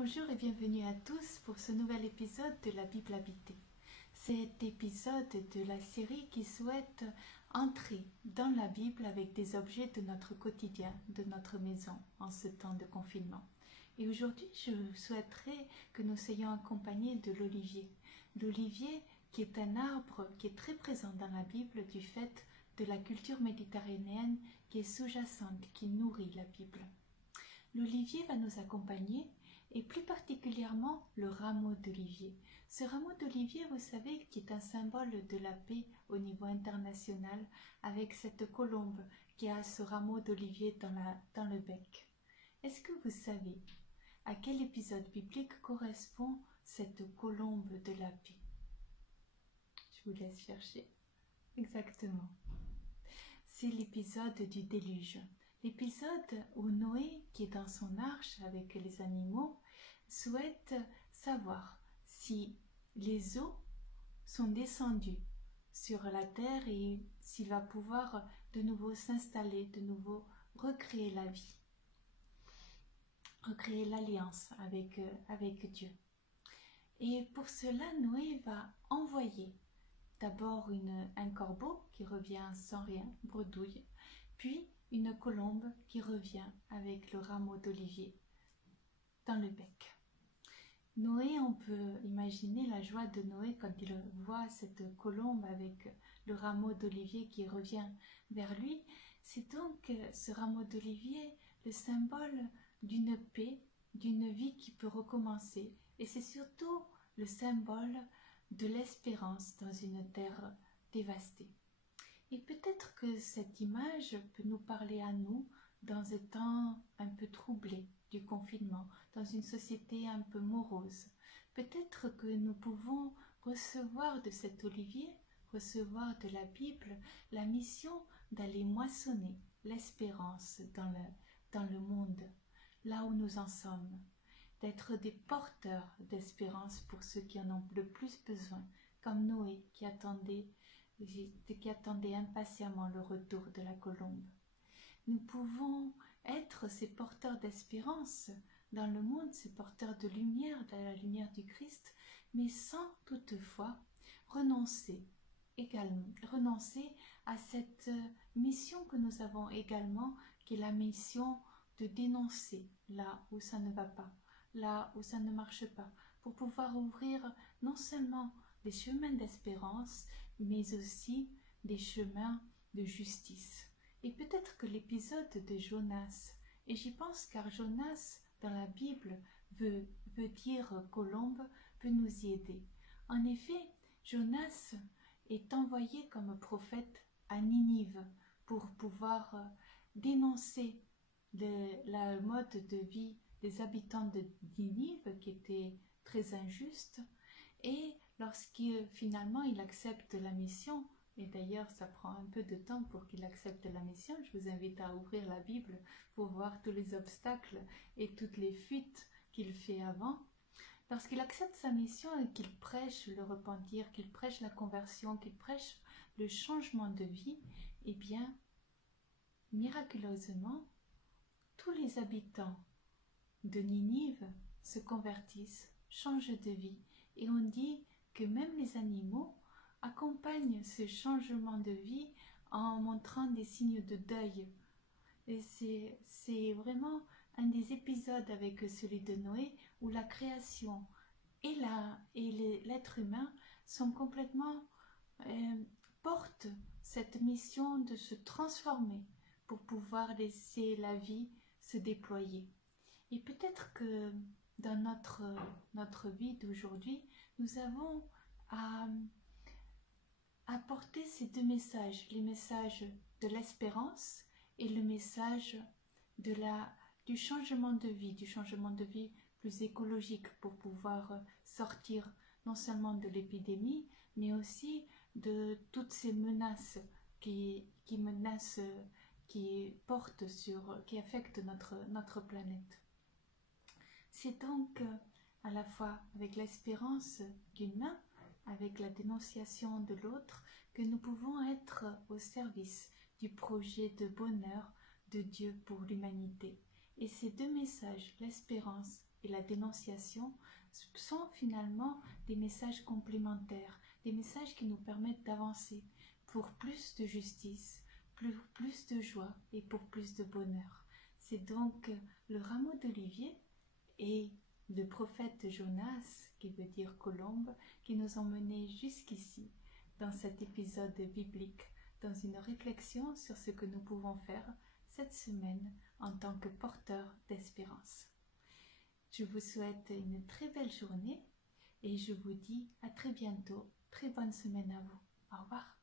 Bonjour et bienvenue à tous pour ce nouvel épisode de la Bible habitée. Cet épisode de la série qui souhaite entrer dans la Bible avec des objets de notre quotidien, de notre maison en ce temps de confinement. Et aujourd'hui, je souhaiterais que nous soyons accompagnés de l'olivier. L'olivier qui est un arbre qui est très présent dans la Bible du fait de la culture méditerranéenne qui est sous-jacente, qui nourrit la Bible. L'olivier va nous accompagner et plus particulièrement le rameau d'olivier. Ce rameau d'olivier, vous savez, qui est un symbole de la paix au niveau international avec cette colombe qui a ce rameau d'olivier dans le bec. Est-ce que vous savez à quel épisode biblique correspond cette colombe de la paix? Je vous laisse chercher. Exactement. C'est l'épisode du déluge. L'épisode où Noé, qui est dans son arche avec les animaux, souhaite savoir si les eaux sont descendues sur la terre et s'il va pouvoir de nouveau s'installer, de nouveau recréer la vie, recréer l'alliance avec Dieu. Et pour cela, Noé va envoyer d'abord un corbeau qui revient sans rien, bredouille, puis une colombe qui revient avec le rameau d'olivier dans le bec. Noé, on peut imaginer la joie de Noé quand il voit cette colombe avec le rameau d'olivier qui revient vers lui. C'est donc ce rameau d'olivier le symbole d'une paix, d'une vie qui peut recommencer. Et c'est surtout le symbole de l'espérance dans une terre dévastée. Et peut-être que cette image peut nous parler à nous dans un temps un peu troublé du confinement, dans une société un peu morose. Peut-être que nous pouvons recevoir de cet olivier, recevoir de la Bible, la mission d'aller moissonner l'espérance dans le monde, là où nous en sommes, d'être des porteurs d'espérance pour ceux qui en ont le plus besoin, comme Noé qui attendait impatiemment le retour de la colombe. Nous pouvons être ces porteurs d'espérance dans le monde, ces porteurs de la lumière du Christ, mais sans toutefois renoncer à cette mission que nous avons également, qui est la mission de dénoncer là où ça ne va pas, là où ça ne marche pas, pour pouvoir ouvrir non seulement des chemins d'espérance, mais aussi des chemins de justice. Et peut-être que l'épisode de Jonas, et j'y pense car Jonas dans la Bible veut dire colombe, peut nous y aider. En effet, Jonas est envoyé comme prophète à Ninive pour pouvoir dénoncer la mode de vie des habitants de Ninive qui était très injuste. Et lorsqu'il finalement il accepte la mission, et d'ailleurs ça prend un peu de temps pour qu'il accepte la mission, je vous invite à ouvrir la Bible pour voir tous les obstacles et toutes les fuites qu'il fait avant. Lorsqu'il accepte sa mission et qu'il prêche le repentir, qu'il prêche la conversion, qu'il prêche le changement de vie, eh bien, miraculeusement, tous les habitants de Ninive se convertissent, changent de vie. Et on dit que même les animaux accompagnent ce changement de vie en montrant des signes de deuil. Et c'est vraiment un des épisodes avec celui de Noé où la création et l'être humain sont complètement portent cette mission de se transformer pour pouvoir laisser la vie se déployer. Et peut-être que dans notre vie d'aujourd'hui, nous avons à apporter ces deux messages, les messages de l'espérance et le message du changement de vie plus écologique pour pouvoir sortir non seulement de l'épidémie, mais aussi de toutes ces menaces qui affectent notre planète. C'est donc à la fois avec l'espérance d'une main, avec la dénonciation de l'autre, que nous pouvons être au service du projet de bonheur de Dieu pour l'humanité. Et ces deux messages, l'espérance et la dénonciation, sont finalement des messages complémentaires, des messages qui nous permettent d'avancer pour plus de justice, plus de joie et pour plus de bonheur. C'est donc le rameau d'olivier et le prophète Jonas, qui veut dire colombe, qui nous ont menés jusqu'ici dans cet épisode biblique, dans une réflexion sur ce que nous pouvons faire cette semaine en tant que porteurs d'espérance. Je vous souhaite une très belle journée et je vous dis à très bientôt. Très bonne semaine à vous. Au revoir.